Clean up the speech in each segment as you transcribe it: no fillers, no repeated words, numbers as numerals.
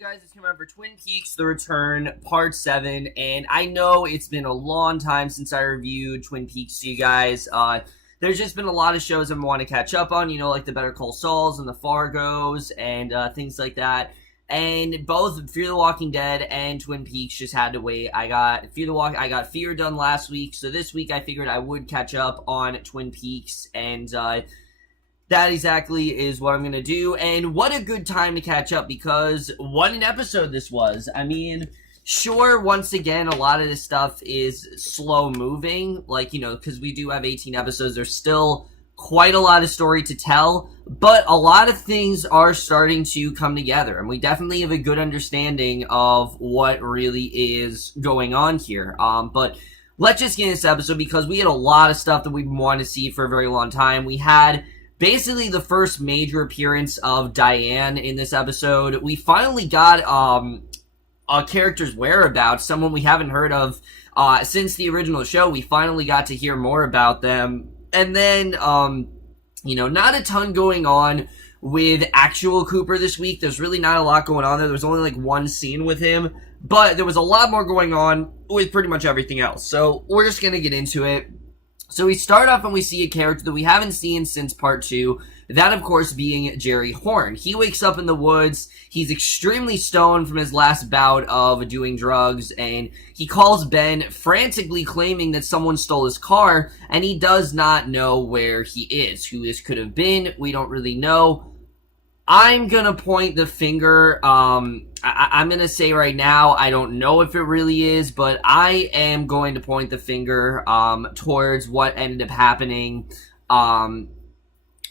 guys, it's coming up for Twin Peaks The Return, Part 7, and I know it's been a long time since I reviewed Twin Peaks to you guys. There's just been a lot of shows I want to catch up on, like the Better Call Sauls and the Fargos and things like that. And both Fear the Walking Dead and Twin Peaks just had to wait. I got Fear done last week, so this week I figured I would catch up on Twin Peaks, and that exactly is what I'm going to do, and what a good time to catch up, because what an episode this was. I mean, sure, once again, a lot of this stuff is slow-moving, because we do have 18 episodes, there's still quite a lot of story to tell, but a lot of things are starting to come together, and we definitely have a good understanding of what really is going on here, but let's just get into this episode, because we had a lot of stuff that we've wanted to see for a very long time. We had basically the first major appearance of Diane in this episode. We finally got a character's whereabouts, someone we haven't heard of since the original show. We finally got to hear more about them. And then, not a ton going on with actual Cooper this week. There's really not a lot going on there. There's only one scene with him, but there was a lot more going on with pretty much everything else. So we're just going to get into it. So we start off and we see a character that we haven't seen since part 2, that of course being Jerry Horn. He wakes up in the woods, he's extremely stoned from his last bout of doing drugs, and he calls Ben, frantically claiming that someone stole his car, and he does not know where he is. Who this could have been, we don't really know. I'm gonna point the finger, I'm gonna say right now, I don't know if it really is, but I am going to point the finger, towards what ended up happening,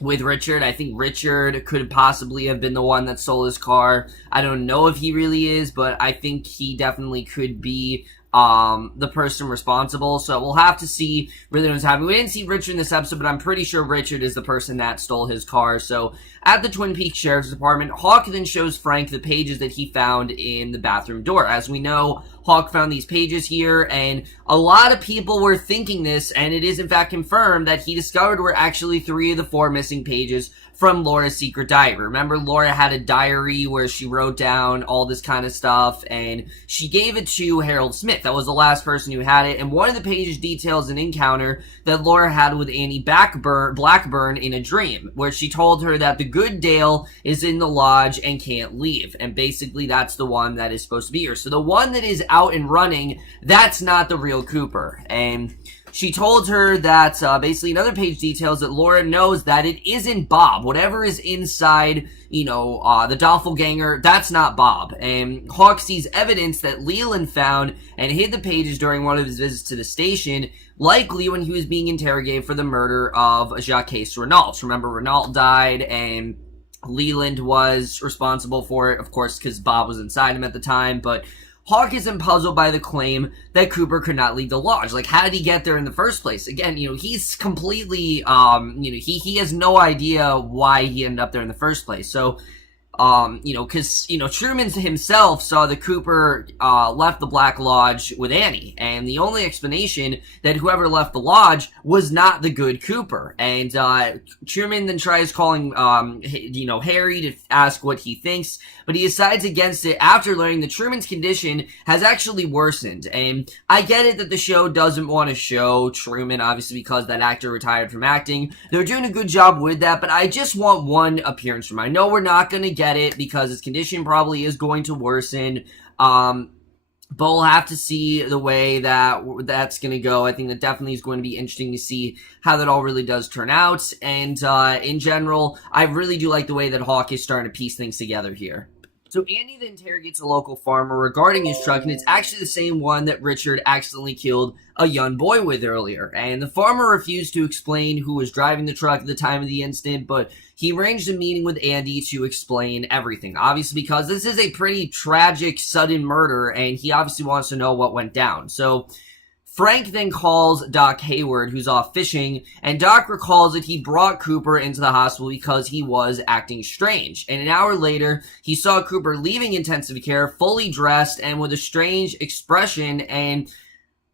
with Richard. I think Richard could possibly have been the one that stole his car. I don't know if he really is, but I think he definitely could be the person responsible. So we'll have to see really what's happening. We didn't see Richard in this episode, but I'm pretty sure Richard is the person that stole his car. So at the Twin Peaks Sheriff's Department, Hawk then shows Frank the pages that he found in the bathroom door. As we know, Hawk found these pages here, and a lot of people were thinking this, and it is in fact confirmed that he discovered were actually 3 of the 4 missing pages from Laura's secret diary. Remember, Laura had a diary where she wrote down all this kind of stuff, and she gave it to Harold Smith. That was the last person who had it, and one of the pages details an encounter that Laura had with Annie Blackburn in a dream, where she told her that the good Dale is in the lodge and can't leave, and basically that's the one that is supposed to be her. So the one that is out and running, that's not the real Cooper, and she told her that, basically another page details that Laura knows that it isn't Bob. Whatever is inside, the Doppelganger, that's not Bob. And Hawk sees evidence that Leland found and hid the pages during one of his visits to the station, likely when he was being interrogated for the murder of Jacques Renault. Remember, Renault died, and Leland was responsible for it, of course, because Bob was inside him at the time, but Hawk isn't puzzled by the claim that Cooper could not leave the lodge. How did he get there in the first place? Again, he's completely, he has no idea why he ended up there in the first place. So, because, Truman himself saw that Cooper, left the Black Lodge with Annie, and the only explanation that whoever left the lodge was not the good Cooper. And, Truman then tries calling, Harry to ask what he thinks, but he decides against it after learning that Truman's condition has actually worsened. And I get it that the show doesn't want to show Truman, obviously, because that actor retired from acting. They're doing a good job with that, but I just want one appearance from him. I know we're not going to get it because his condition probably is going to worsen, but we'll have to see the way that's going to go. I think that definitely is going to be interesting to see how that all really does turn out, and in general, I really do like the way that Hawk is starting to piece things together here. So Andy then interrogates a local farmer regarding his truck, and it's actually the same one that Richard accidentally killed a young boy with earlier. And the farmer refused to explain who was driving the truck at the time of the incident, but he arranged a meeting with Andy to explain everything. Obviously, because this is a pretty tragic, sudden murder, and he obviously wants to know what went down. So Frank then calls Doc Hayward, who's off fishing, and Doc recalls that he brought Cooper into the hospital because he was acting strange. And an hour later, he saw Cooper leaving intensive care, fully dressed and with a strange expression, and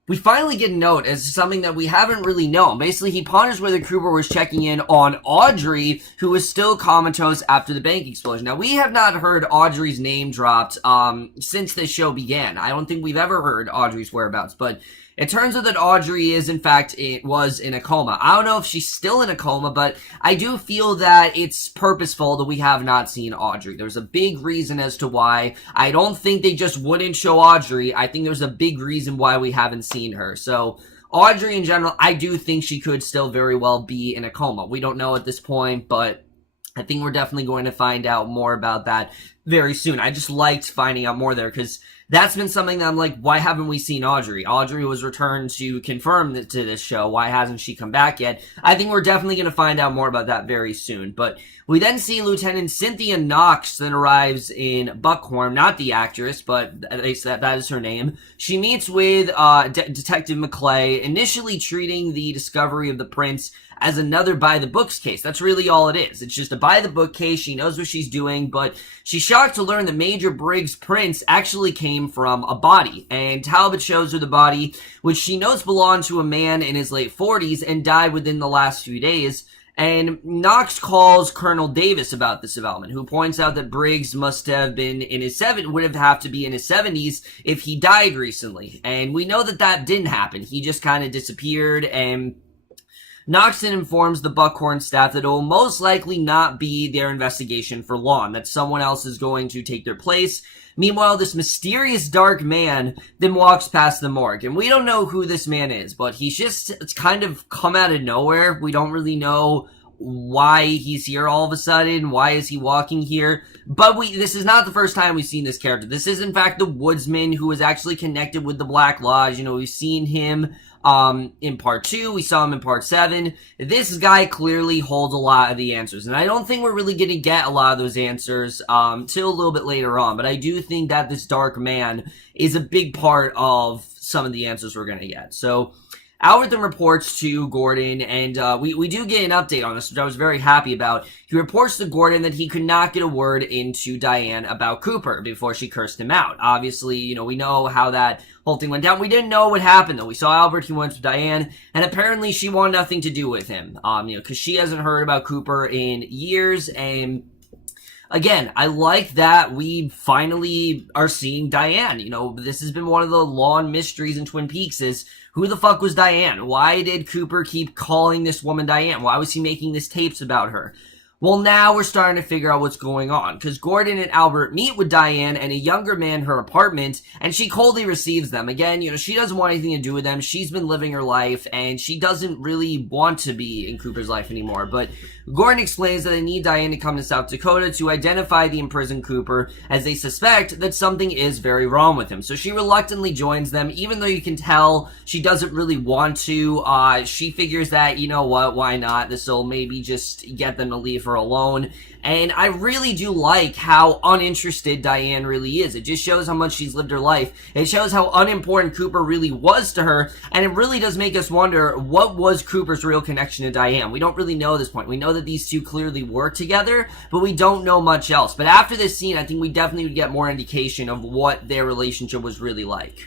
we finally get a note as something that we haven't really known. Basically, he ponders whether Cooper was checking in on Audrey, who was still comatose after the bank explosion. Now, we have not heard Audrey's name dropped since this show began. I don't think we've ever heard Audrey's whereabouts, but it turns out that Audrey is, in fact, was in a coma. I don't know if she's still in a coma, but I do feel that it's purposeful that we have not seen Audrey. There's a big reason as to why. I don't think they just wouldn't show Audrey. I think there's a big reason why we haven't seen her. So, Audrey in general, I do think she could still very well be in a coma. We don't know at this point, but I think we're definitely going to find out more about that very soon. I just liked finding out more there, because that's been something that I'm like, why haven't we seen Audrey? Audrey was returned to confirm to this show. Why hasn't she come back yet? I think we're definitely going to find out more about that very soon. But we then see Lieutenant Cynthia Knox that arrives in Buckhorn, not the actress, but that is her name. She meets with Detective McClay, initially treating the discovery of the prince as another by-the-books case. That's really all it is. It's just a by-the-book case. She knows what she's doing, but she's shocked to learn that Major Briggs' prince actually came from a body. And Talbot shows her the body, which she knows belonged to a man in his late 40s and died within the last few days. And Knox calls Colonel Davis about this development, who points out that Briggs must have been in his would have to be in his 70s if he died recently. And we know that that didn't happen. He just kind of disappeared, and Knox then informs the Buckhorn staff that it will most likely not be their investigation for long, that someone else is going to take their place. Meanwhile, this mysterious dark man then walks past the morgue, and we don't know who this man is, but it's kind of come out of nowhere. We don't really know why he's here all of a sudden. Why is he walking here? But this is not the first time we've seen this character. This is, in fact, the woodsman who is actually connected with the Black Lodge. You know, we've seen him in part 2, we saw him in part 7. This guy clearly holds a lot of the answers, and I don't think we're really going to get a lot of those answers till a little bit later on, but I do think that this dark man is a big part of some of the answers we're going to get. So Albert then reports to Gordon, and we do get an update on this, which I was very happy about. He reports to Gordon that he could not get a word into Diane about Cooper before she cursed him out. Obviously, you know, we know how that whole thing went down. We didn't know what happened, though. We saw Albert, he went to Diane, and apparently she wanted nothing to do with him, you know, because she hasn't heard about Cooper in years, and again, I like that we finally are seeing Diane. You know, this has been one of the long mysteries in Twin Peaks is, who the fuck was Diane? Why did Cooper keep calling this woman Diane? Why was he making these tapes about her? Well, now we're starting to figure out what's going on, because Gordon and Albert meet with Diane and a younger man in her apartment, and she coldly receives them. Again, you know, she doesn't want anything to do with them. She's been living her life, and she doesn't really want to be in Cooper's life anymore. But Gordon explains that they need Diane to come to South Dakota to identify the imprisoned Cooper, as they suspect that something is very wrong with him. So she reluctantly joins them, even though you can tell she doesn't really want to. She figures that, you know what, why not? This will maybe just get them to leave her alone. And I really do like how uninterested Diane really is. It just shows how much she's lived her life. It shows how unimportant Cooper really was to her, and it really does make us wonder, what was Cooper's real connection to Diane? We don't really know at this point. We know that these two clearly work together, but we don't know much else. But after this scene, I think we definitely would get more indication of what their relationship was really like.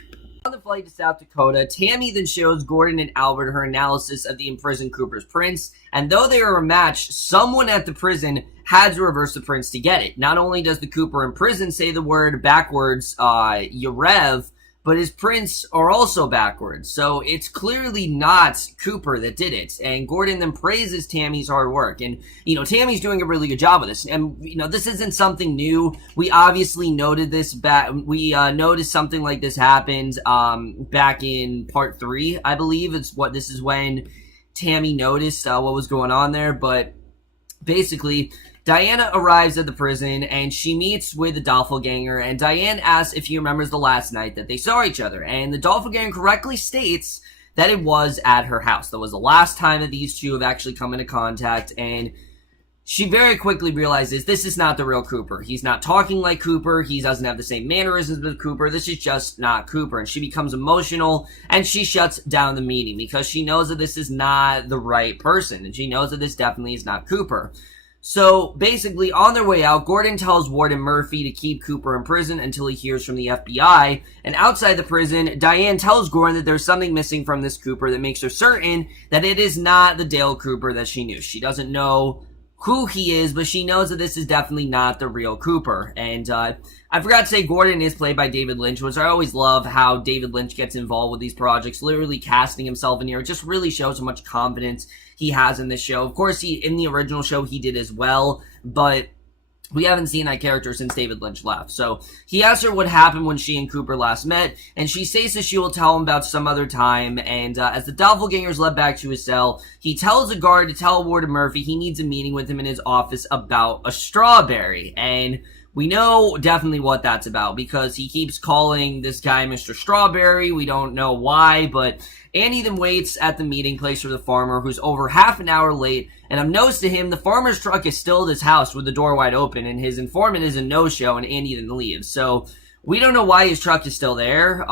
On the flight to South Dakota, Tammy then shows Gordon and Albert her analysis of the imprisoned Cooper's prints, and though they are a match, someone at the prison had to reverse the prints to get it. Not only does the Cooper in prison say the word backwards, Yarev, but his prints are also backwards, so it's clearly not Cooper that did it. And Gordon then praises Tammy's hard work, and, you know, Tammy's doing a really good job of this. And, you know, this isn't something new. We obviously noted this we noticed something like this happened back in part 3, I believe. This is when Tammy noticed what was going on there. But basically, Diana arrives at the prison, and she meets with the Doppelganger, and Diane asks if he remembers the last night that they saw each other, and the Doppelganger correctly states that it was at her house. That was the last time that these two have actually come into contact, and she very quickly realizes this is not the real Cooper. He's not talking like Cooper. He doesn't have the same mannerisms as Cooper. This is just not Cooper. And she becomes emotional, and she shuts down the meeting because she knows that this is not the right person, and she knows that this definitely is not Cooper. So basically, on their way out, Gordon tells Warden Murphy to keep Cooper in prison until he hears from the FBI. And outside the prison, Diane tells Gordon that there's something missing from this Cooper that makes her certain that it is not the Dale Cooper that she knew. She doesn't know who he is, but she knows that this is definitely not the real Cooper. And I forgot to say, Gordon is played by David Lynch, which I always love how David Lynch gets involved with these projects, literally casting himself in here. It just really shows how much confidence he has in this show. Of course, in the original show, he did as well, but we haven't seen that character since David Lynch left. So he asks her what happened when she and Cooper last met, and she says that she will tell him about some other time. And as the Doppelganger is led back to his cell, he tells a guard to tell Warden Murphy he needs a meeting with him in his office about a strawberry. And we know definitely what that's about, because he keeps calling this guy Mr. Strawberry. We don't know why, but Andy then waits at the meeting place for the farmer, who's over half an hour late, and unbeknownst to him, the farmer's truck is still at his house with the door wide open, and his informant is a no-show, and Andy then leaves. So we don't know why his truck is still there.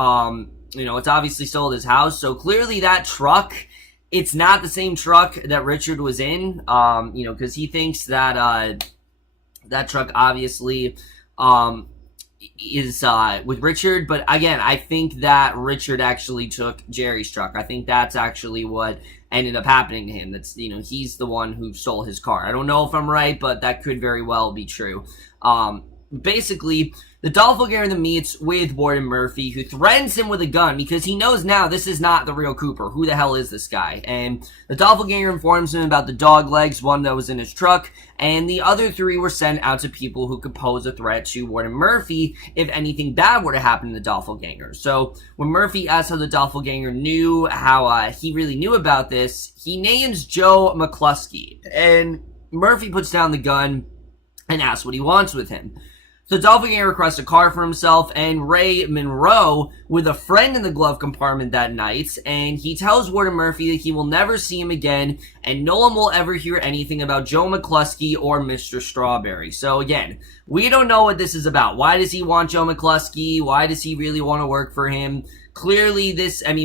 It's obviously still at his house, so clearly that truck, it's not the same truck that Richard was in, because he thinks that that truck obviously is with Richard. But again, I think that Richard actually took Jerry's truck. I think that's actually what ended up happening to him. That's, he's the one who stole his car. I don't know if I'm right, but that could very well be true. Basically, the Doppelganger then meets with Warden Murphy, who threatens him with a gun because he knows now this is not the real Cooper. Who the hell is this guy? And the Doppelganger informs him about the dog legs, one that was in his truck, and the other 3 were sent out to people who could pose a threat to Warden Murphy if anything bad were to happen to the Doppelganger. So when Murphy asks how the Doppelganger knew, how he really knew about this, he names Joe McCluskey. And Murphy puts down the gun and asks what he wants with him. So Doppelganger requests a car for himself and Ray Monroe with a friend in the glove compartment that night, and he tells Warden Murphy that he will never see him again and no one will ever hear anything about Joe McCluskey or Mr. Strawberry. So again, we don't know what this is about. Why does he want Joe McCluskey? Why does he really want to work for him? Clearly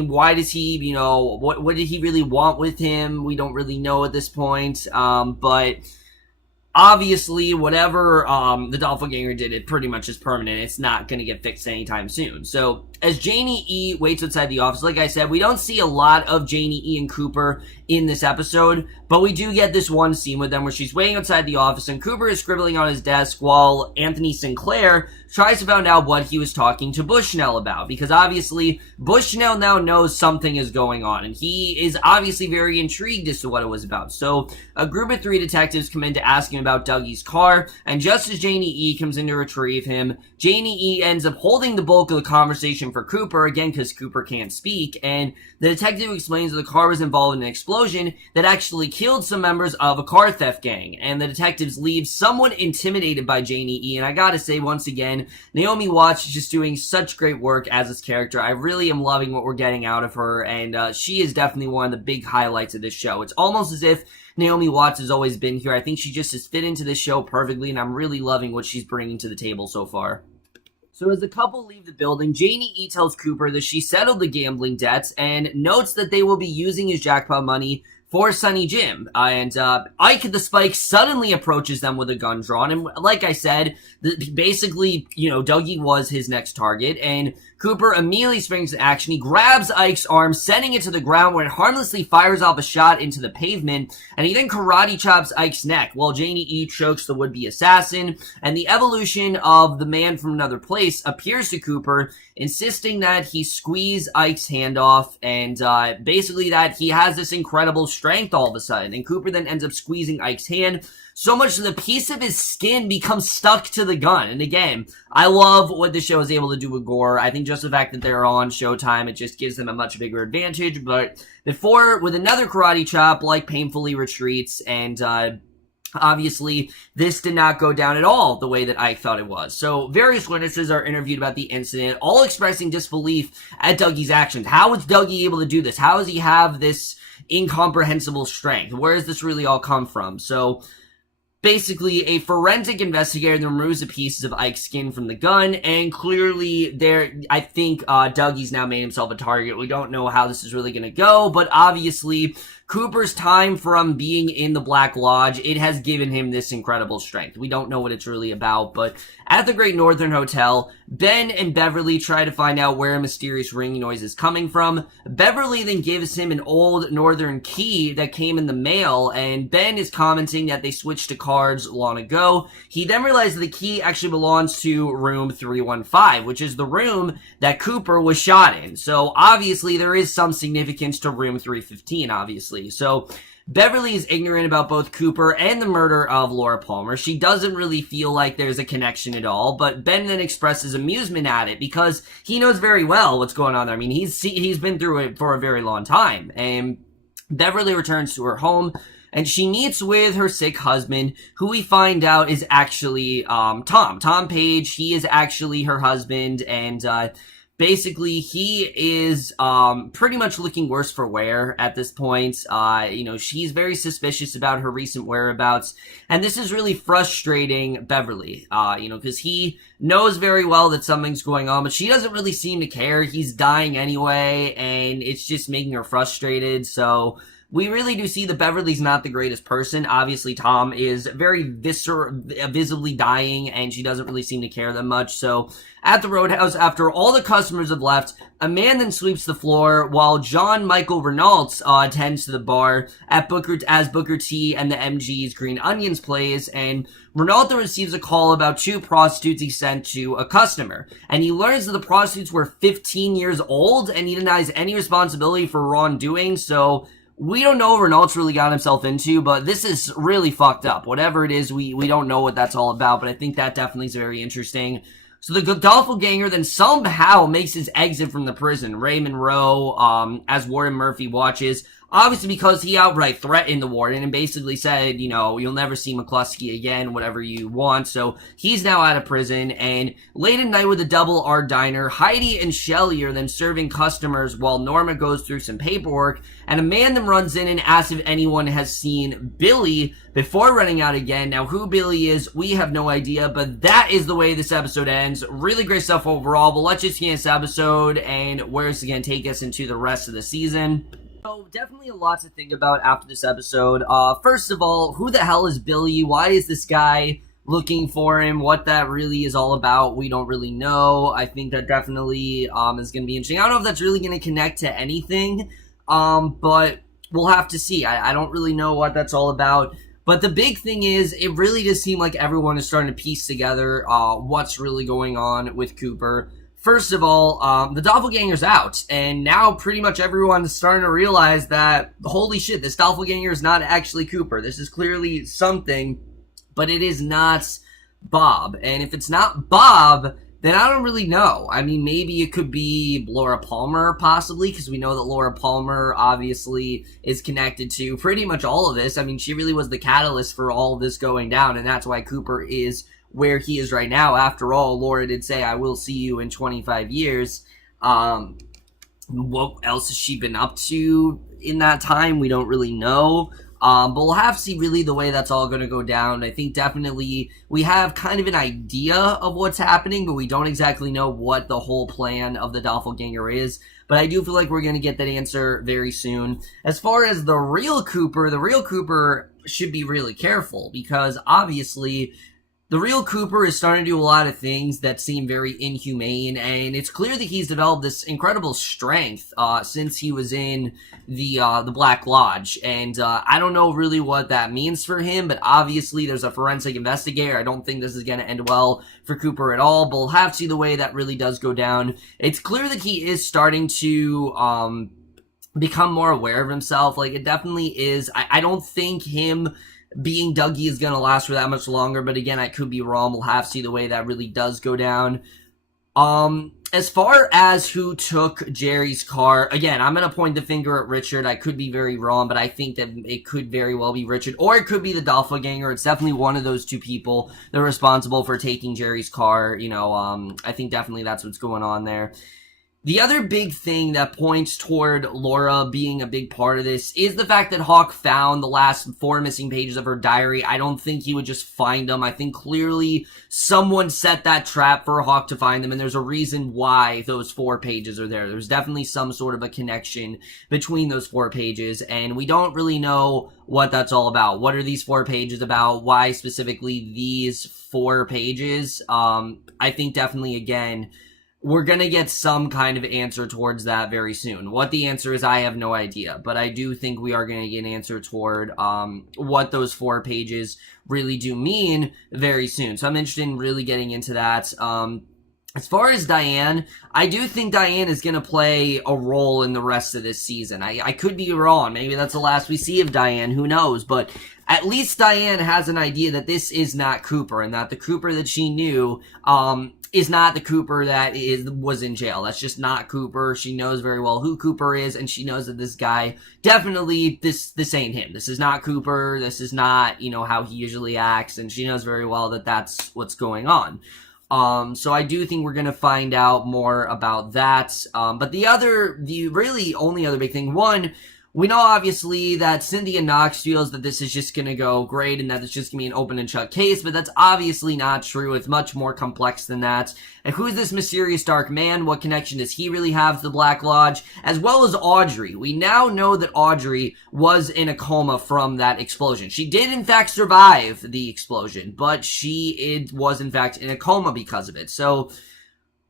why does he, what did he really want with him? We don't really know at this point, but obviously, whatever the Doppelganger did, it pretty much is permanent. It's not going to get fixed anytime soon. So, as Janey-E waits outside the office, like I said, we don't see a lot of Janey-E and Cooper in this episode, but we do get this one scene with them where she's waiting outside the office and Cooper is scribbling on his desk while Anthony Sinclair tries to find out what he was talking to Bushnell about, because obviously Bushnell now knows something is going on, and he is obviously very intrigued as to what it was about. So a group of 3 detectives come in to ask him about Dougie's car, and just as Janey-E comes in to retrieve him, Janey-E ends up holding the bulk of the conversation for Cooper, again because Cooper can't speak, and the detective explains that the car was involved in an explosion that actually killed some members of a car theft gang, and the detectives leave somewhat intimidated by Janey-E. And I gotta say, once again, Naomi Watts is just doing such great work as this character. I really am loving what we're getting out of her, and she is definitely one of the big highlights of this show. It's almost as if Naomi Watts has always been here. I think she just has fit into this show perfectly, and I'm really loving what she's bringing to the table so far. So as the couple leave the building, Janey-E tells Cooper that she settled the gambling debts and notes that they will be using his jackpot money for Sonny Jim. And Ike the Spike suddenly approaches them with a gun drawn. And like I said, basically, Dougie was his next target. And Cooper immediately springs to action. He grabs Ike's arm, sending it to the ground where it harmlessly fires off a shot into the pavement. And he then karate chops Ike's neck while Janey-E chokes the would-be assassin. And the evolution of the man from another place appears to Cooper, insisting that he squeeze Ike's hand off. And basically that he has this incredible strength all of a sudden. And Cooper then ends up squeezing Ike's hand so much that a piece of his skin becomes stuck to the gun. And again, I love what the show is able to do with gore. I think just the fact that they're on Showtime, it just gives them a much bigger advantage. But before, with another karate chop, like painfully retreats, and obviously, this did not go down at all the way that Ike thought it was. So, various witnesses are interviewed about the incident, all expressing disbelief at Dougie's actions. How is Dougie able to do this? How does he have this incomprehensible strength? Where does this really all come from? So, basically, a forensic investigator then removes the pieces of Ike's skin from the gun, and clearly I think Dougie's now made himself a target. We don't know how this is really going to go, but obviously, Cooper's time from being in the Black Lodge, it has given him this incredible strength. We don't know what it's really about, but at the Great Northern Hotel, Ben and Beverly try to find out where a mysterious ringing noise is coming from. Beverly then gives him an old Northern key that came in the mail, and Ben is commenting that they switched to cards long ago. He then realizes the key actually belongs to room 315, which is the room that Cooper was shot in. So obviously there is some significance to room 315, obviously. So Beverly is ignorant about both Cooper and the murder of Laura Palmer. She doesn't really feel like there's a connection at all, but Ben then expresses amusement at it because he knows very well what's going on there. I mean, he's been through it for a very long time. And Beverly returns to her home, and she meets with her sick husband, who we find out is actually Tom Page. He is actually her husband, and basically, he is pretty much looking worse for wear at this point. She's very suspicious about her recent whereabouts, and this is really frustrating Beverly, because he knows very well that something's going on, but she doesn't really seem to care. He's dying anyway, and it's just making her frustrated, so we really do see that Beverly's not the greatest person. Obviously, Tom is very visibly dying, and she doesn't really seem to care that much. So, at the Roadhouse, after all the customers have left, a man then sweeps the floor while John Michael Renault attends to the bar as Booker T and the MG's Green Onions plays, and Renault receives a call about 2 prostitutes he sent to a customer. And he learns that the prostitutes were 15 years old, and he denies any responsibility for wrongdoing, so we don't know what Renault's really got himself into, but this is really fucked up. Whatever it is, we don't know what that's all about, but I think that definitely is very interesting. So the Doppelganger then somehow makes his exit from the prison. Ray Monroe, as Warden Murphy watches, obviously because he outright threatened the warden and basically said, you'll never see McCluskey again, whatever you want. So he's now out of prison, and late at night with the Double R Diner, Heidi and Shelly are then serving customers while Norma goes through some paperwork, and a man then runs in and asks if anyone has seen Billy before running out again. Now, who Billy is, we have no idea, but that is the way this episode ends. Really great stuff overall, but let's just get this episode and where it's going to take us into the rest of the season. So, definitely a lot to think about after this episode. First of all, who the hell is Billy? Why is this guy looking for him? What that really is all about, we don't really know. I think that definitely is going to be interesting. I don't know if that's really going to connect to anything, but we'll have to see. I don't really know what that's all about. But the big thing is, it really does seem like everyone is starting to piece together what's really going on with Cooper. First of all, the Doppelganger's out, and now pretty much everyone is starting to realize that, holy shit, this Doppelganger is not actually Cooper. This is clearly something, but it is not Bob. And if it's not Bob, then I don't really know. I mean, maybe it could be Laura Palmer, possibly, because we know that Laura Palmer obviously is connected to pretty much all of this. I mean, she really was the catalyst for all of this going down, and that's why Cooper is where he is right now. After all, Laura did say, I will see you in 25 years. What else has she been up to in that time? We don't really know. But we'll have to see really the way that's all going to go down. I think definitely we have kind of an idea of what's happening, but we don't exactly know what the whole plan of the Doppelganger is. But I do feel like we're going to get that answer very soon. As far as the real Cooper should be really careful, because obviously the real Cooper is starting to do a lot of things that seem very inhumane, and it's clear that he's developed this incredible strength since he was in the Black Lodge, and I don't know really what that means for him, but obviously there's a forensic investigator. I don't think this is going to end well for Cooper at all, but we'll have to see the way that really does go down. It's clear that he is starting to become more aware of himself. Like, it definitely is. I don't think him being Dougie is going to last for that much longer, but again, I could be wrong. We'll have to see the way that really does go down. As far as who took Jerry's car, again, I'm going to point the finger at Richard. I could be very wrong, but I think that it could very well be Richard, or it could be the Doppelganger. It's definitely one of those two people that are responsible for taking Jerry's car. I think definitely that's what's going on there. The other big thing that points toward Laura being a big part of this is the fact that Hawk found the last 4 missing pages of her diary. I don't think he would just find them. I think clearly someone set that trap for Hawk to find them, and there's a reason why those 4 pages are there. There's definitely some sort of a connection between those 4 pages, and we don't really know what that's all about. What are these 4 pages about? Why specifically these 4 pages? I think definitely, again, we're gonna get some kind of answer towards that very soon. What the answer is, I have no idea, but I do think we are gonna get an answer toward what those 4 pages really do mean very soon. So I'm interested in really getting into that. As far as Diane, I do think Diane is going to play a role in the rest of this season. I could be wrong. Maybe that's the last we see of Diane. Who knows? But at least Diane has an idea that this is not Cooper, and that the Cooper that she knew is not the Cooper that was in jail. That's just not Cooper. She knows very well who Cooper is, and she knows that this guy, definitely, this ain't him. This is not Cooper. This is not, how he usually acts, and she knows very well that that's what's going on. So I do think we're gonna find out more about that. But the really only other big thing, one, we know obviously that Cynthia Knox feels that this is just gonna go great and that it's just gonna be an open and shut case, but that's obviously not true. It's much more complex than that. And who is this mysterious dark man? What connection does he really have to the Black Lodge? As well as Audrey. We now know that Audrey was in a coma from that explosion. She did in fact survive the explosion, but she was in fact in a coma because of it. So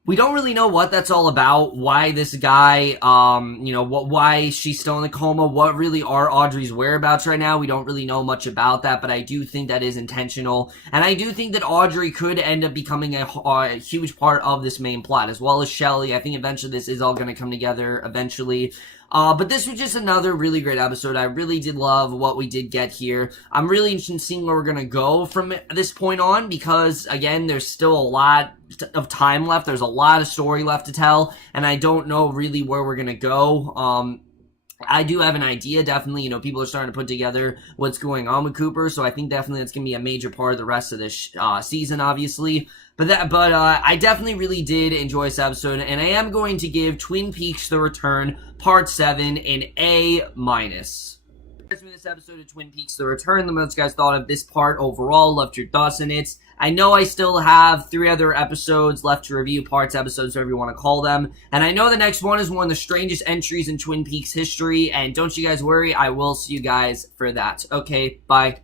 we don't really know what that's all about, why this guy, why she's still in the coma, what really are Audrey's whereabouts right now. We don't really know much about that, but I do think that is intentional. And I do think that Audrey could end up becoming a huge part of this main plot, as well as Shelley. I think eventually this is all going to come together eventually. But this was just another really great episode. I really did love what we did get here. I'm really interested in seeing where we're going to go from this point on, because, again, there's still a lot of time left. There's a lot of story left to tell, and I don't know really where we're going to go. I do have an idea, definitely. People are starting to put together what's going on with Cooper, so I think definitely that's going to be a major part of the rest of this season, obviously. But I definitely really did enjoy this episode, and I am going to give Twin Peaks: The Return Part 7 an A-. That's been this episode of Twin Peaks: The Return. Let me know what you guys thought of this part overall. Loved your thoughts on it. I know I still have 3 other episodes left to review, parts, episodes, whatever you want to call them. And I know the next one is one of the strangest entries in Twin Peaks history, and don't you guys worry, I will see you guys for that. Okay, bye.